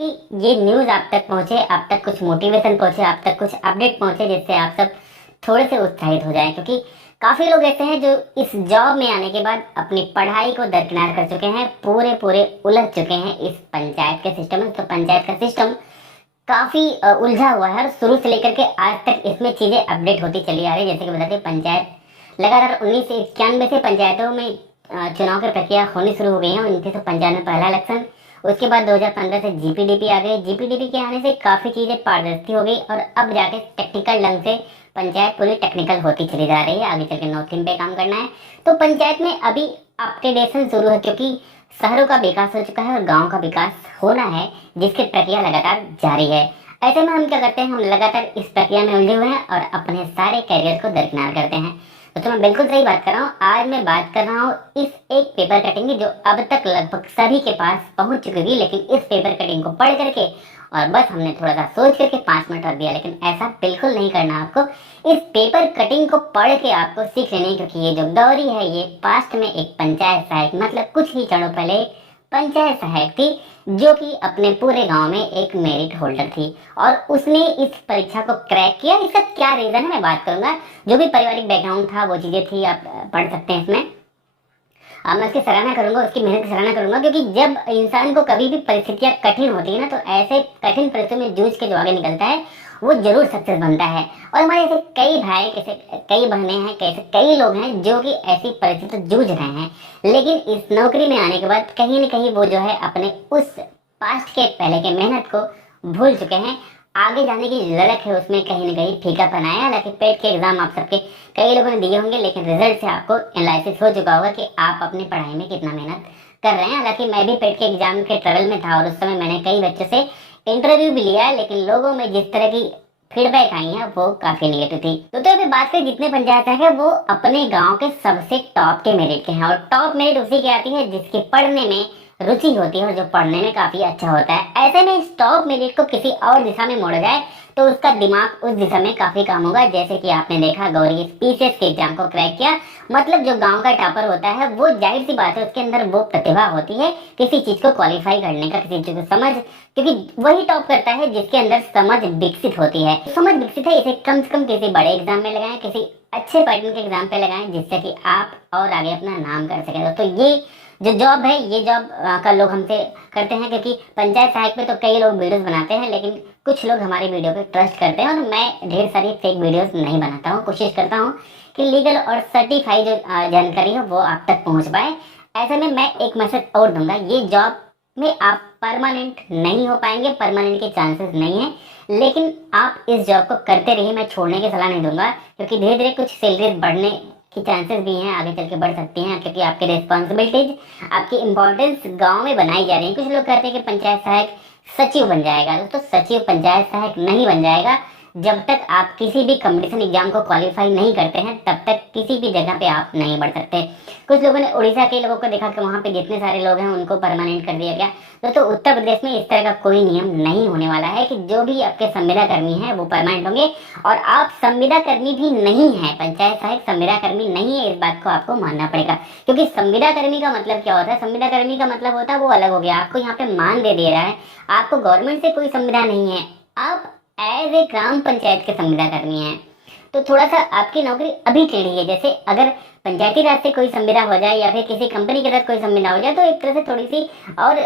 कि ये न्यूज़ आप तक पहुंचे, आप तक कुछ मोटिवेशन पहुंचे, आप तक कुछ अपडेट पहुंचे, जिससे आप सब थोड़े से उत्साहित हो जाएं। क्योंकि काफ़ी लोग ऐसे हैं जो इस जॉब में आने के बाद अपनी पढ़ाई को दरकिनार कर चुके हैं, पूरे पूरे उलझ चुके हैं इस पंचायत के सिस्टम में। तो पंचायत का सिस्टम काफ़ी उलझा हुआ है और शुरू से लेकर के आज तक इसमें चीज़ें अपडेट होती चली आ रही है। जैसे कि बताते हैं, पंचायत लगातार 1991 से पंचायतों में चुनाव की प्रक्रिया होनी शुरू हो गई है। 1995 में पहला इलेक्शन, उसके बाद 2015 से जीपीडीपी आ गई। जीपीडीपी के आने से काफ़ी चीज़ें पारदर्शी हो गई और अब जाके टेक्निकल ढंग से पंचायत पूरी टेक्निकल होती चली जा रही है। आगे चल के नौ थीम पे काम करना है। तो पंचायत में अभी अपग्रेडेशन शुरू है, क्योंकि शहरों का विकास हो चुका है और गाँव का विकास होना है, जिसकी प्रक्रिया लगातार जारी है। ऐसे में हम क्या करते हैं, हम लगातार इस प्रक्रिया में उलझे हुए हैं और अपने सारे कैरियर को दरकिनार करते हैं। तो मैं बिल्कुल सही बात कर रहा हूँ। आज मैं बात कर रहा हूँ इस एक पेपर कटिंग की, जो अब तक लगभग सभी के पास पहुंच चुकी थी, लेकिन इस पेपर कटिंग को पढ़ करके और बस हमने थोड़ा सा सोच करके 5 मिनट रख दिया। लेकिन ऐसा बिल्कुल नहीं करना आपको। इस पेपर कटिंग को पढ़ के आपको सीख लेनी है, क्योंकि ये जो गौरी है ये पास्ट में एक पंचायत सहायक, मतलब कुछ ही क्षणों पहले पंचायत सहायक थी, जो कि अपने पूरे गांव में एक मेरिट होल्डर थी और उसने इस परीक्षा को क्रैक किया। इसका क्या रीजन है मैं बात करूंगा। जो भी पारिवारिक बैकग्राउंड था वो चीजें थी, आप पढ़ सकते हैं इसमें। मैं उसकी सराहना करूंगा, उसकी मेहनत की सराहना करूंगा, क्योंकि जब इंसान को कभी भी परिस्थितियां कठिन होती है ना, तो ऐसे कठिन परिस्थितियों में जूझ के जो आगे निकलता है वो जरूर सक्सेस बनता है। और हमारे ऐसे कई भाई, कैसे कई बहनें हैं, कैसे कई लोग हैं जो कि ऐसी परिस्थिति से जूझ रहे हैं, लेकिन इस नौकरी में आने के बाद कहीं ना कहीं वो जो है अपने उस पास्ट के पहले के मेहनत को भूल चुके हैं। आगे जाने की ललक है उसमें कहीं ना कहीं फीका बनाया। हालांकि पेट के एग्जाम आप सबके कई लोगों ने दिए होंगे, लेकिन रिजल्ट से आपको एनालिसिस हो चुका होगा कि आप अपनी पढ़ाई में कितना मेहनत कर रहे हैं। हालांकि मैं भी पेट के एग्जाम के ट्रेवल में था और उस समय मैंने कई बच्चों से इंटरव्यू भी लिया है, लेकिन लोगों में जिस तरह की फीडबैक आई है वो काफी निगेटिव थी। तो अभी बात करें, जितने पंचायत है वो अपने गांव के सबसे टॉप के मेरिट के हैं, और टॉप मेरिट उसी की आती है जिसकी पढ़ने में रुचि होती है और जो पढ़ने में काफी अच्छा होता है। ऐसे में इस टॉप मेरिट को किसी और दिशा में मोड़ा जाए तो उसका दिमाग उस दिशा में काफी काम होगा। जैसे कि आपने देखा, गौरी पीसीएस के एग्जाम को क्रैक किया, मतलब जो गांव का टॉपर होता है वो जाहिर सी बात है उसके अंदर वो प्रतिभा होती है किसी चीज को क्वालिफाई करने का, किसी चीज को समझ, क्योंकि वही टॉप करता है जिसके अंदर समझ विकसित होती है। समझ विकसित है, इसे कम से कम किसी बड़े एग्जाम में लगाएं, किसी अच्छे पैटर्न के एग्जाम पे लगाएं, जिससे कि आप और आगे अपना नाम कर सकें। तो ये जो जॉब है, ये जॉब का लोग हमसे करते हैं, क्योंकि पंचायत सहायक पे तो कई लोग वीडियोस बनाते हैं, लेकिन कुछ लोग हमारी वीडियो पे ट्रस्ट करते हैं। और मैं ढेर सारी फेक वीडियोस नहीं बनाता हूँ, कोशिश करता हूँ कि लीगल और सर्टिफाई जो जानकारी है वो आप तक पहुँच पाए। ऐसे में मैं एक मैसेज और दूंगा, ये जॉब में आप परमानेंट नहीं हो पाएंगे, परमानेंट के चांसेस नहीं है, लेकिन आप इस जॉब को करते रहिए। मैं छोड़ने की सलाह नहीं दूंगा, क्योंकि धीरे धीरे कुछ सैलरीज बढ़ने की चांसेस भी हैं, आगे चल के बढ़ सकती हैं, क्योंकि आपकी रिस्पॉन्सिबिलिटीज, आपकी इंपॉर्टेंस गांव में बनाई जा रही है। कुछ लोग कहते हैं कि पंचायत सहायक सचिव बन जाएगा, तो सचिव पंचायत सहायक नहीं बन जाएगा। जब तक आप किसी भी कंपटीशन एग्जाम को क्वालिफाई नहीं करते हैं, तब तक किसी भी जगह पे आप नहीं बढ़ सकते। कुछ लोगों ने उड़ीसा के लोगों को देखा कि वहाँ पे जितने सारे लोग हैं उनको परमानेंट कर दिया गया। तो उत्तर प्रदेश में इस तरह का कोई नियम नहीं होने वाला है कि जो भी आपके संविदा कर्मी हैं वो परमानेंट होंगे। और आप संविदा कर्मी भी नहीं है, पंचायत सहायक संविदा कर्मी नहीं है, इस बात को आपको मानना पड़ेगा। क्योंकि संविदा कर्मी का मतलब क्या होता है, संविदा कर्मी का मतलब होता है वो अलग हो गया, आपको यहाँ पे मान दे रहा है, आपको गवर्नमेंट से कोई संविदा नहीं है, आप एज ए ग्राम पंचायत के संविदा कर्मी हैं। तो थोड़ा सा आपकी नौकरी अभी टेढ़ी है। जैसे अगर पंचायती राज से कोई संविदा हो जाए या फिर किसी कंपनी के तहत कोई संविदा हो जाए तो एक तरह से थोड़ी सी और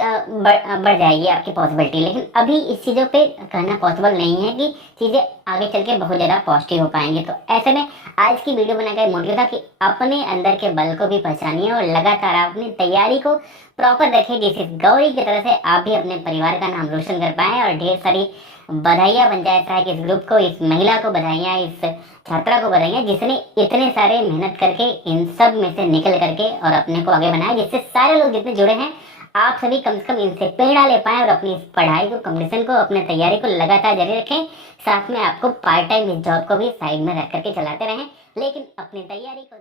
बढ़ जाएगी आपकी पॉसिबिलिटी, लेकिन अभी इस चीज़ों पे कहना पॉसिबल नहीं है कि चीज़ें आगे चल के बहुत ज़्यादा पॉजिटिव हो पाएंगे। तो ऐसे में आज की वीडियो बनाने का मोटिव था कि अपने अंदर के बल को भी पहचानिए और लगातार आप अपनी तैयारी को प्रॉपर रखें, जिससे गौरी की तरह से आप भी अपने परिवार का नाम रोशन कर पाएँ। और ढेर सारी बधाइयाँ पंचायत सहायक इस ग्रुप को, इस महिला को बधाइयाँ, इस छात्रा को बधाइयाँ जिसने इतने सारे मेहनत करके इन सब में से निकल करके और अपने को आगे बनाया, जिससे सारे लोग जितने जुड़े हैं आप सभी कम से कम इनसे प्रेरणा ले पाएं और अपनी इस पढ़ाई को, कंपटीशन को, अपने तैयारी को लगातार जारी रखें। साथ में आपको पार्ट टाइम इस जॉब को भी साइड में रख करके चलाते रहें, लेकिन अपनी तैयारी को